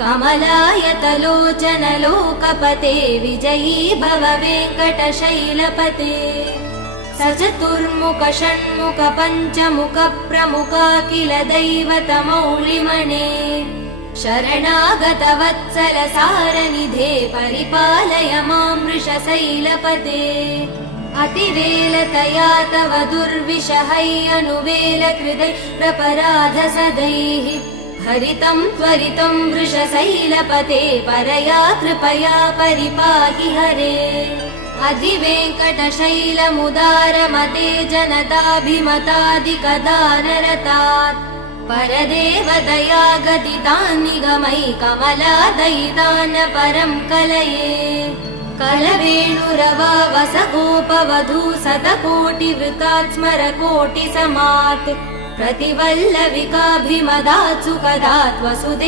कमलायतलोचनलोकपते विजयी भव वेङ्कटशैलपते सचतुर्मुख षण्मुख पञ्चमुख प्रमुखाखिल दैवतमौलिमणे शरणागतवत्सल सारनिधे परिपालय मां वृषशैलपते अतिवेलतया तव दुर्विषहै अनुवेलकृदै प्रपराधसदैः हरितं त्वरितं वृषशैलपते परया कृपया परिपाहि हरे अधिवेङ्कटशैलमुदारमते जनताभिमतादिकदानरतात् परदेवदया गदितान् निगमै कमलादयितान् परं कलये कलवेणुरवा वसगोपवधू शतकोटिवृतात् स्मरकोटिसमात् प्रतिवल्लविकाभिमदात् सुखदात् वसुदे